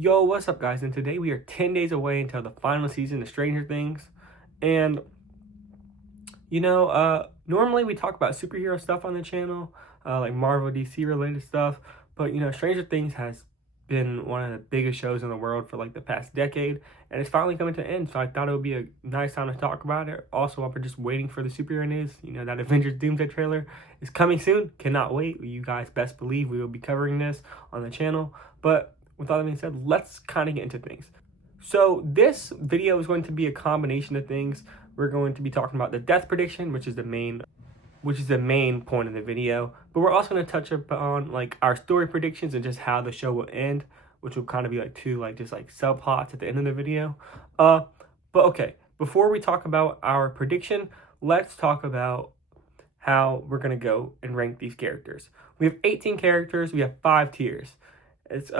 Yo, what's up, guys? And today we are 10 days away until the final season of Stranger Things. And, normally we talk about superhero stuff on the channel, like Marvel, DC related stuff. But, Stranger Things has been one of the biggest shows in the world for like the past decade. And it's finally coming to an end. So I thought it would be a nice time to talk about it. Also, while we're just waiting for the superhero news, that Avengers Doomsday trailer is coming soon. Cannot wait. You guys best believe we will be covering this on the channel. But with all that being said, let's kind of get into things. So this video is going to be a combination of things. We're going to be talking about the death prediction, which is the main point of the video. But we're also going to touch upon like our story predictions and just how the show will end, which will kind of be like two just subplots at the end of the video. But okay, before we talk about our prediction, let's talk about how we're going to go and rank these characters. We have 18 characters. We have 5 tiers. It's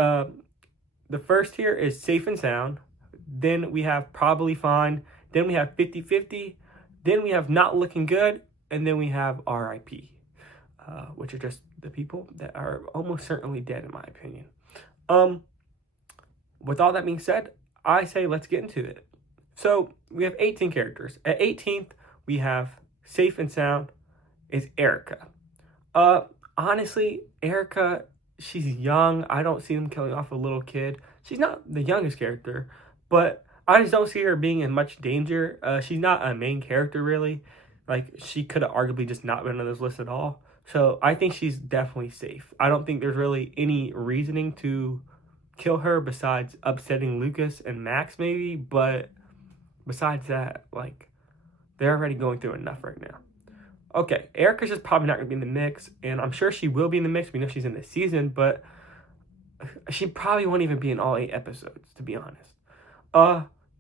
the first tier is safe and sound. Then we have probably fine. Then we have 50-50. Then we have not looking good. And then we have RIP, which are just the people that are almost certainly dead, in my opinion. With all that being said, I say let's get into it. So we have 18 characters. At 18th, we have safe and sound is Erica. Honestly, Erica, she's young. I don't see them killing off a little kid. She's not the youngest character, but I just don't see her being in much danger. She's not a main character, really. Like, she could have arguably just not been on this list at all. So I think she's definitely safe. I don't think there's really any reasoning to kill her besides upsetting Lucas and Max, maybe. But besides that, they're already going through enough right now. Okay, Erica's just probably not going to be in the mix, and I'm sure she will be in the mix. We know she's in this season, but she probably won't even be in all 8 episodes, to be honest.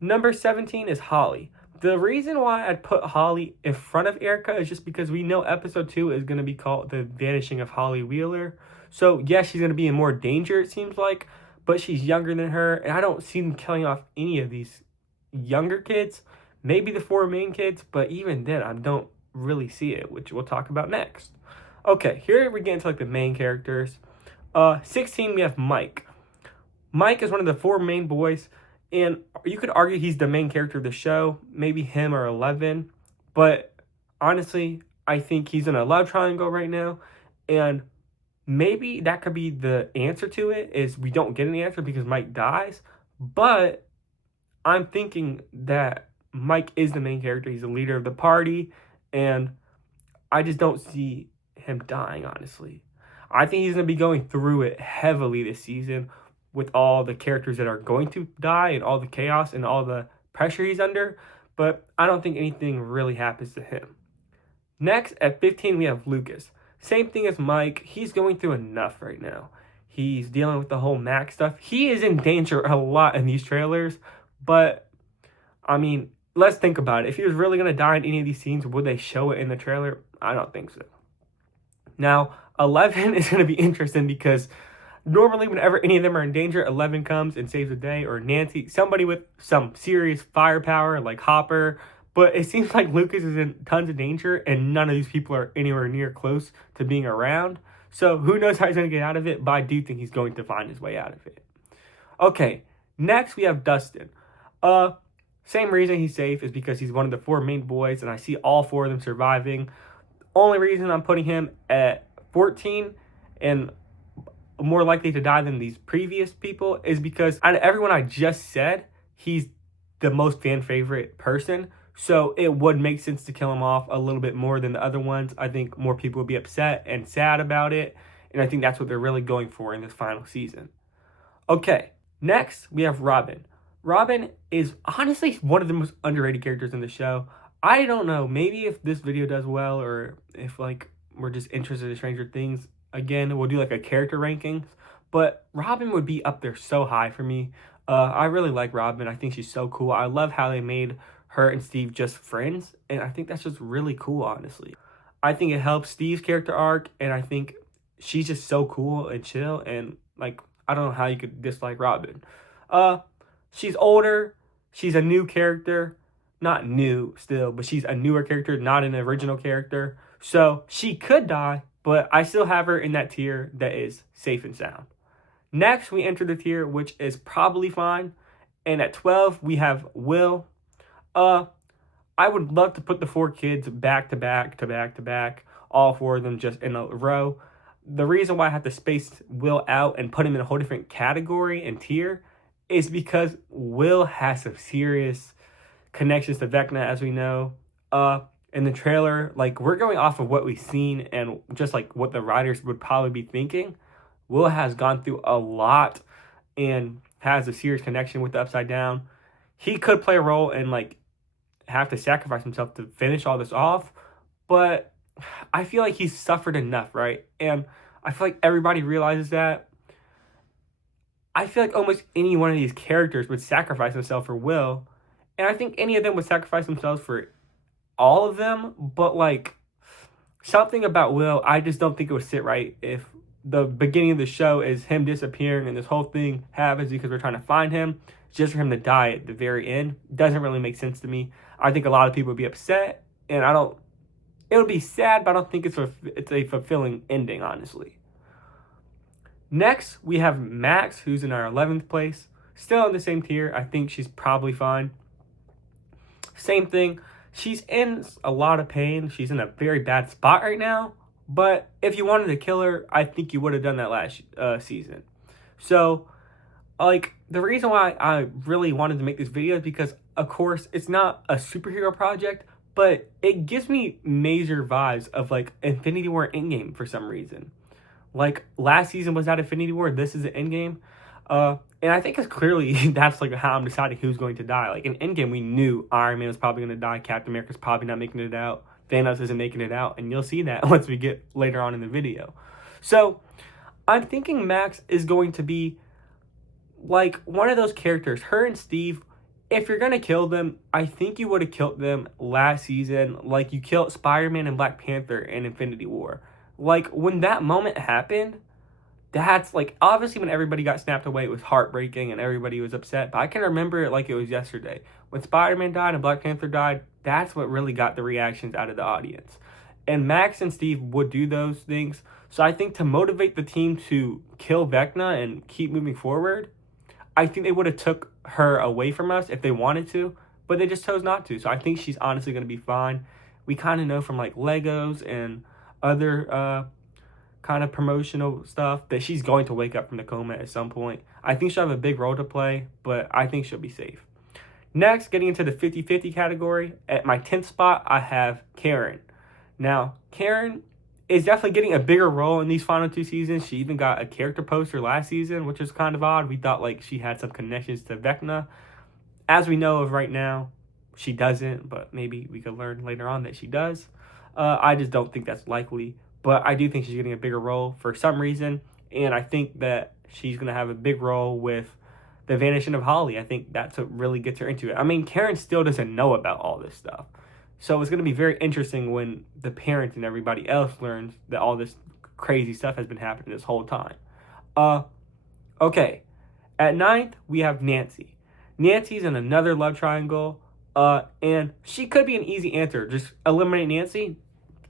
Number 17 is Holly. The reason why I'd put Holly in front of Erica is just because we know episode 2 is going to be called The Vanishing of Holly Wheeler. So, yes, she's going to be in more danger, it seems like, but she's younger than her, and I don't see them killing off any of these younger kids. Maybe the 4 main kids, but even then, I don't really see it, which we'll talk about next. Okay, here we get into the main characters. 16, we have Mike. Mike is one of the 4 main boys, and you could argue he's the main character of the show, maybe him or 11, but honestly, I think he's in a love triangle right now, and maybe that could be the answer to it, is we don't get an answer because Mike dies, but I'm thinking that Mike is the main character. He's the leader of the party, and I just don't see him dying, honestly. I think he's going to be going through it heavily this season with all the characters that are going to die and all the chaos and all the pressure he's under, but I don't think anything really happens to him. Next, at 15, we have Lucas. Same thing as Mike. He's going through enough right now. He's dealing with the whole Max stuff. He is in danger a lot in these trailers, but I mean, let's think about it. If he was really going to die in any of these scenes, would they show it in the trailer? I don't think so. Now, 11 is going to be interesting because normally whenever any of them are in danger, 11 comes and saves the day, or Nancy, somebody with some serious firepower like Hopper. But it seems like Lucas is in tons of danger and none of these people are anywhere near close to being around. So who knows how he's going to get out of it, but I do think he's going to find his way out of it. Okay, next we have Dustin. Same reason he's safe is because he's one of the 4 main boys, and I see all 4 of them surviving. Only reason I'm putting him at 14 and more likely to die than these previous people is because out of everyone I just said, he's the most fan favorite person. So it would make sense to kill him off a little bit more than the other ones. I think more people would be upset and sad about it. And I think that's what they're really going for in this final season. Okay, next we have Robin. Robin is honestly one of the most underrated characters in the show. I don't know, maybe if this video does well or if we're just interested in Stranger Things, again, we'll do a character rankings, but Robin would be up there so high for me. I really like Robin. I think she's so cool. I love how they made her and Steve just friends, and I think that's just really cool, honestly. I think it helps Steve's character arc, and I think she's just so cool and chill, and I don't know how you could dislike Robin. She's older. She's a new character. Not new still, but she's a newer character, not an original character. So she could die, but I still have her in that tier that is safe and sound. Next, we enter the tier, which is probably fine. And at 12, we have Will. Uh, I would love to put the 4 kids back to back to back to back, all 4 of them just in a row. The reason why I have to space Will out and put him in a whole different category and tier is because Will has some serious connections to Vecna, as we know. In the trailer, like, we're going off of what we've seen and just like what the writers would probably be thinking. Will has gone through a lot and has a serious connection with the Upside Down. He could play a role and like have to sacrifice himself to finish all this off, but I feel like he's suffered enough, right? And I feel like everybody realizes that. I feel like almost any one of these characters would sacrifice themselves for Will, and I think any of them would sacrifice themselves for all of them, but like something about Will, I just don't think it would sit right if the beginning of the show is him disappearing and this whole thing happens because we're trying to find him, just for him to die at the very end. Doesn't really make sense to me. I think a lot of people would be upset, and it would be sad, but I don't think it's a fulfilling ending, honestly. Next, we have Max, who's in our 11th place. Still in the same tier. I think she's probably fine. Same thing. She's in a lot of pain. She's in a very bad spot right now. But if you wanted to kill her, I think you would have done that last season. So, like, the reason why I really wanted to make this video is because, of course, it's not a superhero project, but it gives me major vibes of, like, Infinity War Endgame for some reason. Like, last season was that Infinity War, this is the Endgame. And I think it's clearly that's, like, how I'm deciding who's going to die. Like, in Endgame, we knew Iron Man was probably going to die, Captain America's probably not making it out, Thanos isn't making it out, and you'll see that once we get later on in the video. So, I'm thinking Max is going to be, like, one of those characters, her and Steve. If you're going to kill them, I think you would have killed them last season, like you killed Spider-Man and Black Panther in Infinity War. Like, when that moment happened, that's, like, obviously when everybody got snapped away, it was heartbreaking and everybody was upset. But I can remember it like it was yesterday. When Spider-Man died and Black Panther died, that's what really got the reactions out of the audience. And Max and Steve would do those things. So I think to motivate the team to kill Vecna and keep moving forward, I think they would have took her away from us if they wanted to, but they just chose not to. So I think she's honestly going to be fine. We kind of know from, like, Legos and other kind of promotional stuff that she's going to wake up from the coma at some point. I think she'll have a big role to play, but I think she'll be safe. Next, getting into the 50-50 category, at my 10th spot, I have Karen. Now, Karen is definitely getting a bigger role in these final 2 seasons. She even got a character poster last season, which is kind of odd. We thought, like, she had some connections to Vecna. As we know of right now, she doesn't, but maybe we could learn later on that she does. I just don't think that's likely, but I do think she's getting a bigger role for some reason, and I think that she's going to have a big role with the vanishing of Holly. I think that's what really gets her into it. I mean, Karen still doesn't know about all this stuff. So it's going to be very interesting when the parents and everybody else learns that all this crazy stuff has been happening this whole time. Okay. At 9th, we have Nancy. Nancy's in another love triangle, and she could be an easy answer. Just eliminate Nancy,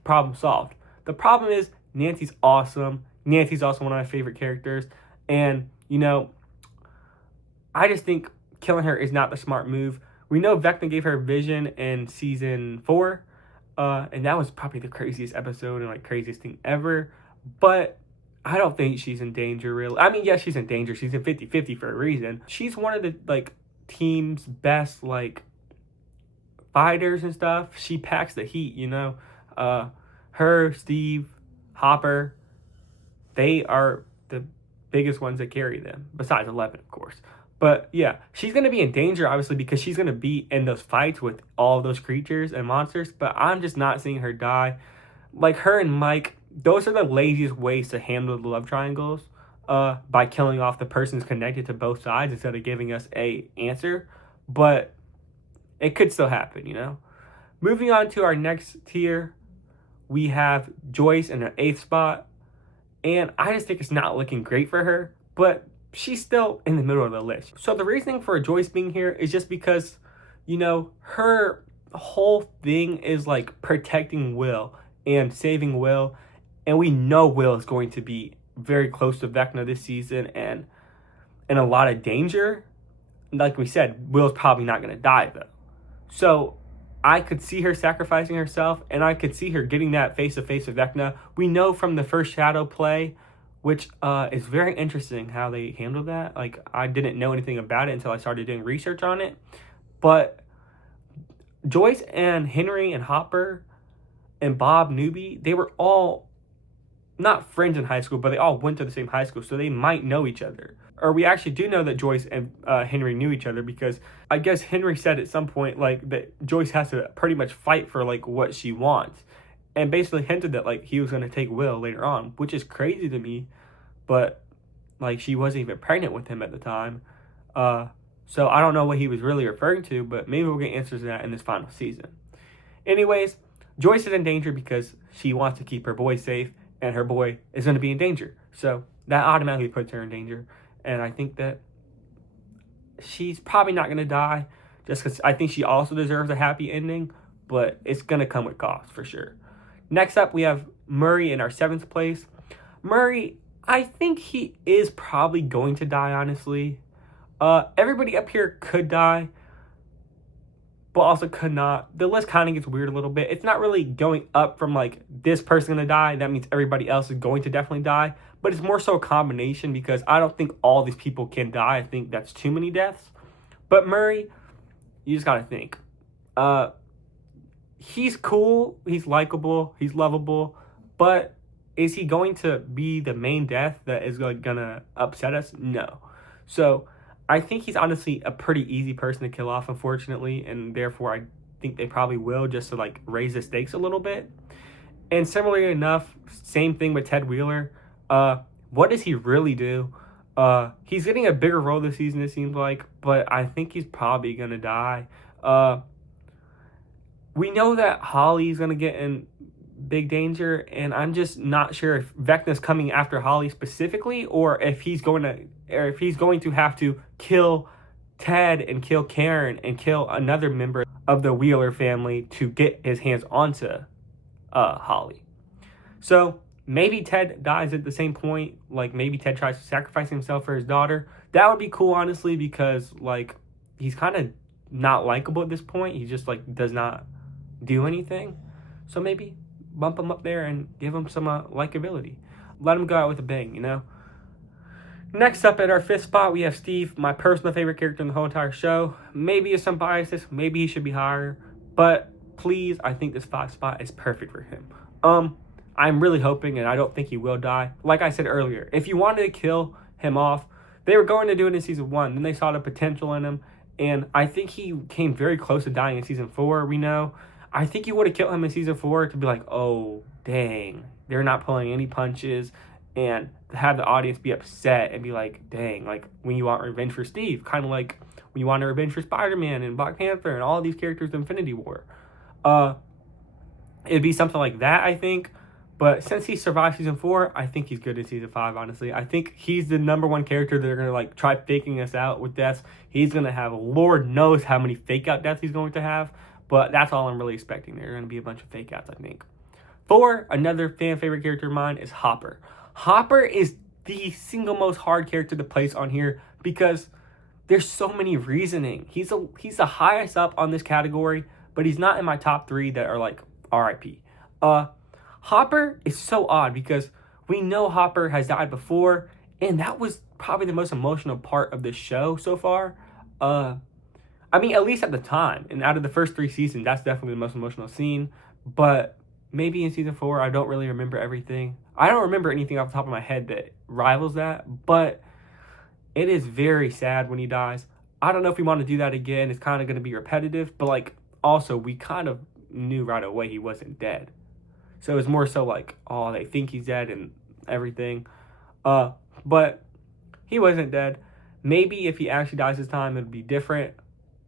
problem solved. The problem is Nancy's awesome. Nancy's also one of my favorite characters, and, you know, I just think killing her is not the smart move. We know Vecna gave her vision in season 4, and that was probably the craziest episode and, like, craziest thing ever, but I don't think she's in danger, really. I mean, yes, she's in danger. She's in 50-50 for a reason. She's one of the, like, team's best, like, fighters and stuff. She packs the heat, you know. Her, Steve, Hopper, they are the biggest ones that carry them, besides 11, of course. But yeah, she's going to be in danger, obviously, because she's going to be in those fights with all those creatures and monsters. But I'm just not seeing her die. Like, her and Mike, those are the laziest ways to handle the love triangles, by killing off the persons connected to both sides instead of giving us a answer. But it could still happen, you know. Moving on to our next tier, we have Joyce in her 8th spot. And I just think it's not looking great for her. But she's still in the middle of the list. So the reasoning for Joyce being here is just because, you know, her whole thing is, like, protecting Will and saving Will. And we know Will is going to be very close to Vecna this season and in a lot of danger. Like we said, Will's probably not going to die, though. So I could see her sacrificing herself, and I could see her getting that face-to-face with Vecna. We know from the first Shadow play, which is very interesting how they handled that. Like, I didn't know anything about it until I started doing research on it. But Joyce and Henry and Hopper and Bob Newby, they were all not friends in high school, but they all went to the same high school, so they might know each other. Or we actually do know that Joyce and Henry knew each other, because I guess Henry said at some point, like, that Joyce has to pretty much fight for, like, what she wants. And basically hinted that, like, he was going to take Will later on, which is crazy to me. But, like, she wasn't even pregnant with him at the time. So I don't know what he was really referring to, but maybe we'll get answers to that in this final season. Anyways, Joyce is in danger because she wants to keep her boy safe, and her boy is going to be in danger. So that automatically puts her in danger. And I think that she's probably not going to die, just because I think she also deserves a happy ending, but it's going to come with cost for sure. Next up, we have Murray in our 7th place. Murray, I think he is probably going to die, honestly. Everybody up here could die, but also could not. The list kind of gets weird a little bit. It's not really going up from, like, this person going to die. That means everybody else is going to definitely die. But it's more so a combination, because I don't think all these people can die. I think that's too many deaths. But Murray, you just got to think. He's cool. He's likable. He's lovable. But is he going to be the main death that is like going to upset us? No. So I think he's honestly a pretty easy person to kill off, unfortunately. And therefore, I think they probably will, just to, like, raise the stakes a little bit. And similarly enough, same thing with Ted Wheeler. What does he really do? He's getting a bigger role this season, it seems like, but I think he's probably gonna die. We know that Holly's gonna get in big danger, and I'm just not sure if Vecna's coming after Holly specifically, or if he's going to have to kill Ted and kill Karen and kill another member of the Wheeler family to get his hands onto Holly. So maybe Ted dies at the same point. Like, maybe Ted tries to sacrifice himself for his daughter. That would be cool, honestly, because, like, he's kind of not likable at this point. He just, like, does not do anything. So maybe bump him up there and give him some likability. Let him go out with a bang, you know? Next up at our 5th spot, we have Steve, my personal favorite character in the whole entire show. Maybe there's some biases. Maybe he should be higher. But please, I think this 5th spot is perfect for him. I'm really hoping, and I don't think he will die. Like I said earlier, if you wanted to kill him off, they were going to do it in season 1. Then they saw the potential in him, and I think he came very close to dying in season 4, we know. I think you would have killed him in season 4 to be like, oh, dang, they're not pulling any punches, and to have the audience be upset and be like, dang, like, when you want revenge for Steve, kind of like when you want a revenge for Spider-Man and Black Panther and all these characters in Infinity War. It'd be something like that, I think. But since he survived season 4, I think he's good in season 5, honestly. I think he's the number 1 character that they're going to, like, try faking us out with deaths. He's going to have, Lord knows how many fake out deaths he's going to have. But that's all I'm really expecting. There are going to be a bunch of fake outs, I think. 4, another fan favorite character of mine is Hopper. Hopper is the single most hard character to place on here because there's so many reasoning. He's the highest up on this category, but he's not in my top 3 that are, like, RIP. Hopper is so odd because we know Hopper has died before, and that was probably the most emotional part of the show so far. I mean, at least at the time, and out of the first 3 seasons, that's definitely the most emotional scene. But maybe in season 4, I don't really remember everything. I don't remember anything off the top of my head that rivals that, but it is very sad when he dies. I don't know if we want to do that again. It's kind of going to be repetitive, but, like, also we kind of knew right away he wasn't dead. So it's more so like, oh, they think he's dead and everything. But he wasn't dead. Maybe if he actually dies this time, it'll be different.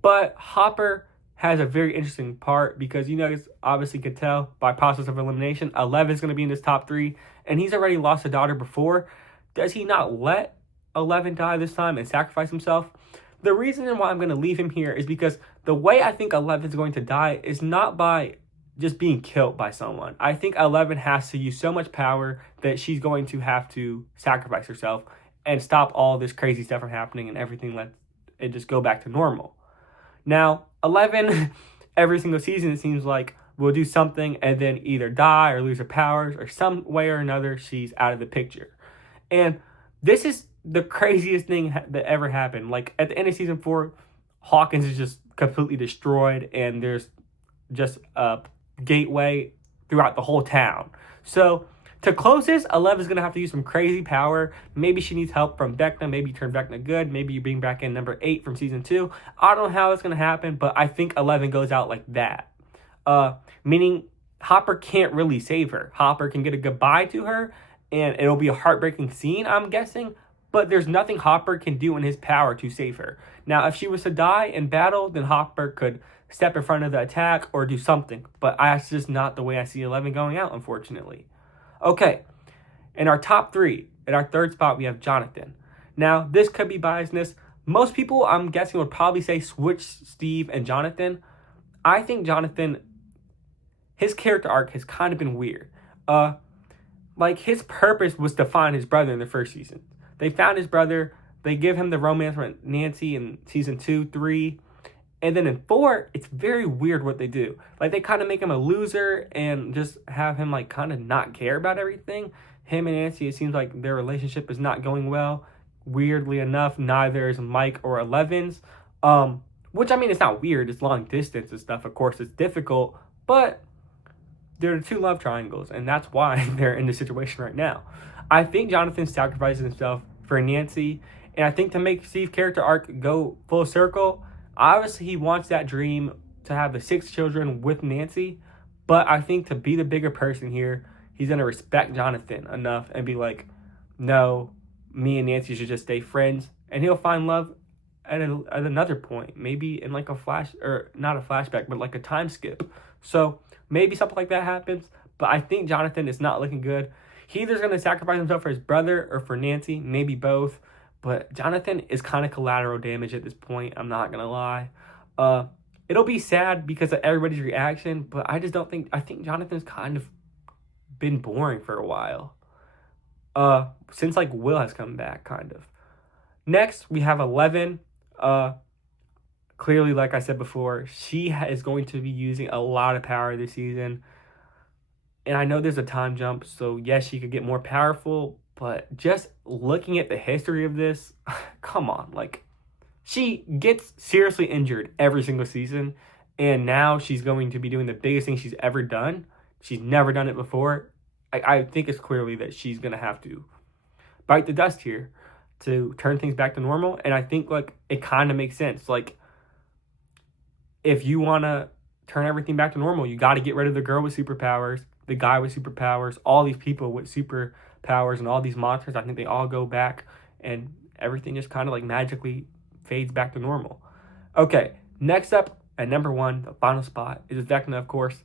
But Hopper has a very interesting part because you guys obviously could tell by process of elimination, 11 is going to be in this top 3. And he's already lost a daughter before. Does he not let 11 die this time and sacrifice himself? The reason why I'm going to leave him here is because the way I think 11 is going to die is not by just being killed by someone. I think 11 has to use so much power that she's going to have to sacrifice herself and stop all this crazy stuff from happening, and everything let it just go back to normal. Now, 11, every single season, it seems like, will do something and then either die or lose her powers, or some way or another, she's out of the picture. And this is the craziest thing that ever happened. Like, at the end of season 4, Hawkins is just completely destroyed, and there's just a gateway throughout the whole town. So, to close this, 11 is going to have to use some crazy power. Maybe she needs help from Vecna. Maybe turn Vecna good. Maybe you bring back in number 8 from season 2. I don't know how it's going to happen, but I think 11 goes out like that. Meaning Hopper can't really save her. Hopper can get a goodbye to her, and it'll be a heartbreaking scene, I'm guessing. But there's nothing Hopper can do in his power to save her. Now, if she was to die in battle, then Hopper could step in front of the attack or do something. But that's just not the way I see 11 going out, unfortunately. Okay, in our top 3, at our 3rd spot, we have Jonathan. Now, this could be biasness. Most people, I'm guessing, would probably say switch Steve and Jonathan. I think Jonathan, his character arc has kind of been weird. Like, his purpose was to find his brother in the first season. They found his brother. They give him the romance with Nancy in season 2, 3. And then in 4, it's very weird what they do. Like, they kind of make him a loser and just have him, like, kind of not care about everything. Him and Nancy, it seems like their relationship is not going well. Weirdly enough, neither is Mike or 11's. Which, I mean, it's not weird. It's long distance and stuff. Of course, it's difficult. But they're the 2 love triangles, and that's why they're in this situation right now. I think Jonathan sacrifices himself for Nancy. And I think to make Steve's character arc go full circle, obviously, he wants that dream to have the 6 children with Nancy, but I think to be the bigger person here, he's going to respect Jonathan enough and be like, no, me and Nancy should just stay friends, and he'll find love at another point, maybe in like a flash, or not a flashback, but like a time skip. So maybe something like that happens, but I think Jonathan is not looking good. He either's going to sacrifice himself for his brother or for Nancy, maybe both. But Jonathan is kind of collateral damage at this point. I'm not going to lie. It'll be sad because of everybody's reaction. But I just don't think... I think Jonathan's kind of been boring for a while. Since, like, Will has come back, kind of. Next, we have 11. Clearly, like I said before, she is going to be using a lot of power this season. And I know there's a time jump. So, yes, she could get more powerful. But just looking at the history of this, come on, like, she gets seriously injured every single season, and now she's going to be doing the biggest thing she's ever done. She's never done it before. I think it's clearly that she's going to have to bite the dust here to turn things back to normal, and I think, like, it kind of makes sense. Like, if you want to turn everything back to normal, you got to get rid of the girl with superpowers, the guy with superpowers, all these people with superpowers, and all these monsters. I think they all go back, and everything just kind of like magically fades back to normal. Okay, next up at number 1, the final spot, is Vecna, of course.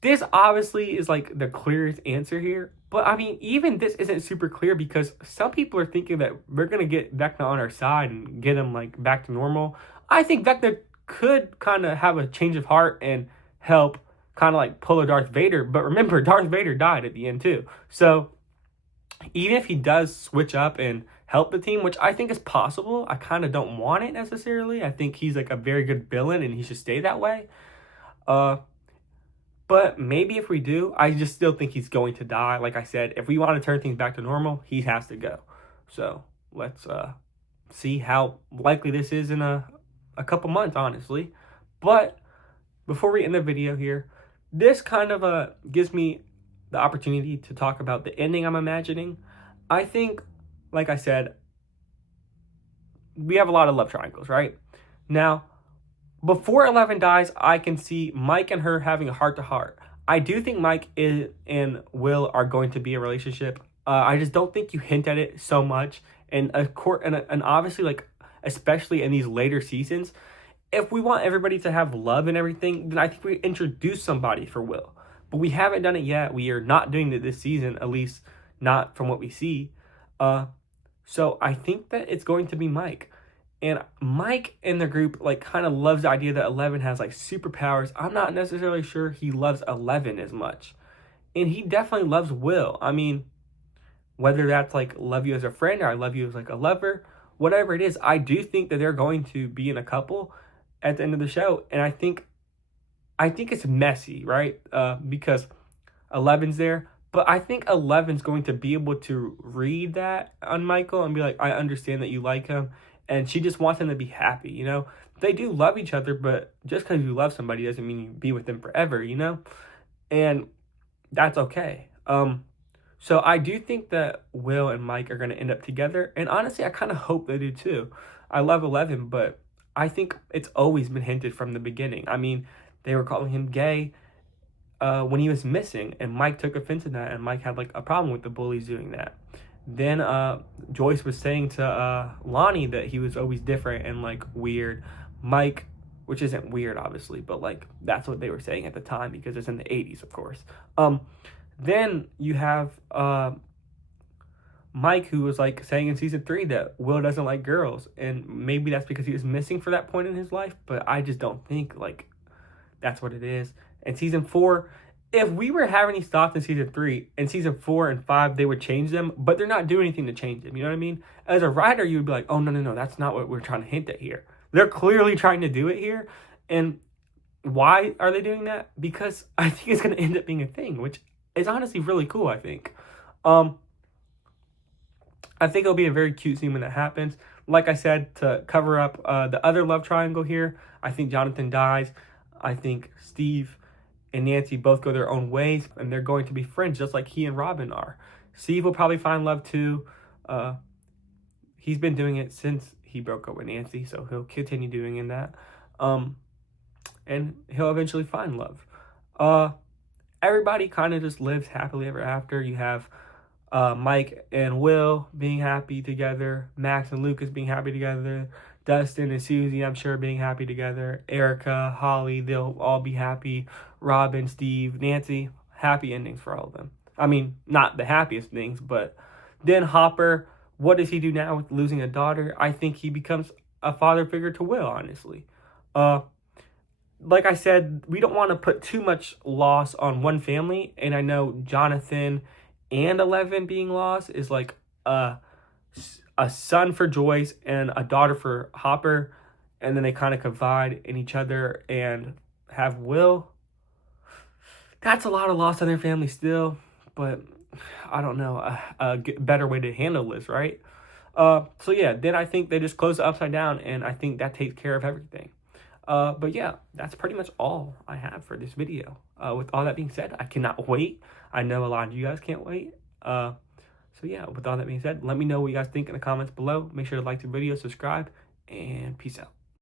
This obviously is like the clearest answer here, but I mean, even this isn't super clear because some people are thinking that we're gonna get Vecna on our side and get him like back to normal. I think Vecna could kind of have a change of heart and help kind of like pull a Darth Vader, but remember, Darth Vader died at the end too. So even if he does switch up and help the team, which I think is possible, I kind of don't want it necessarily. I think he's like a very good villain and he should stay that way. But maybe if we do, I just still think he's going to die. Like I said, if we want to turn things back to normal, he has to go. So let's see how likely this is in a couple months, honestly. But before we end the video here, this kind of gives me the opportunity to talk about the ending I'm imagining. I think, like I said, we have a lot of love triangles, right? Now, before 11 dies, I can see Mike and her having a heart-to-heart. I do think Mike and Will are going to be a relationship. I just don't think you hint at it so much. And obviously, like, especially in these later seasons, if we want everybody to have love and everything, then I think we introduce somebody for Will. But we haven't done it yet. We are not doing it this season, at least not from what we see. So I think that it's going to be Mike. And Mike in the group like kind of loves the idea that 11 has like superpowers. I'm not necessarily sure he loves 11 as much. And he definitely loves Will. I mean, whether that's like love you as a friend or I love you as like a lover, whatever it is, I do think that they're going to be in a couple at the end of the show. And I think it's messy, right? Because 11's there, but I think 11's going to be able to read that on Michael and be like, I understand that you like him, and she just wants him to be happy, you know? They do love each other, but just because you love somebody doesn't mean you be with them forever, you know? And that's okay. So I do think that Will and Mike are going to end up together, and honestly, I kind of hope they do too. I love 11, but I think it's always been hinted from the beginning. I mean, they were calling him gay when he was missing, and Mike took offense to that, and Mike had like a problem with the bullies doing that. Then Joyce was saying to Lonnie that he was always different and like weird. Mike, which isn't weird obviously, but like that's what they were saying at the time because it's in the 80s, of course. Then you have Mike, who was like saying in season 3 that Will doesn't like girls, and maybe that's because he was missing for that point in his life, but I just don't think like that's what it is. And season 4, if we were having these thoughts in season 3, in season 4 and 5, they would change them, but they're not doing anything to change them. You know what I mean? As a writer, you would be like, oh, no, that's not what we're trying to hint at here. They're clearly trying to do it here. And why are they doing that? Because I think it's going to end up being a thing, which is honestly really cool, I think. I think it'll be a very cute scene when that happens. Like I said, to cover up the other love triangle here, I think Jonathan dies. I think Steve and Nancy both go their own ways, and they're going to be friends just like he and Robin are. Steve will probably find love too. He's been doing it since he broke up with Nancy, so he'll continue doing that. And he'll eventually find love. Everybody kind of just lives happily ever after. You have Mike and Will being happy together, Max and Lucas being happy together, Dustin and Susie, I'm sure, being happy together, Erica, Holly, they'll all be happy, Robin, Steve, Nancy, happy endings for all of them. I mean, not the happiest things, but then Hopper, what does he do now with losing a daughter? I think he becomes a father figure to Will, honestly. Like I said, we don't want to put too much loss on one family, and I know Jonathan and 11 being lost is like a son for Joyce and a daughter for Hopper, and then they kind of confide in each other and have Will. That's a lot of loss on their family still, but I don't know, a better way to handle this, right? So yeah, then I think they just close it upside down, and I think that takes care of everything. But yeah, that's pretty much all I have for this video. With all that being said, I cannot wait. I know a lot of you guys can't wait. So yeah, with all that being said, let me know what you guys think in the comments below. Make sure to like the video, subscribe, and peace out.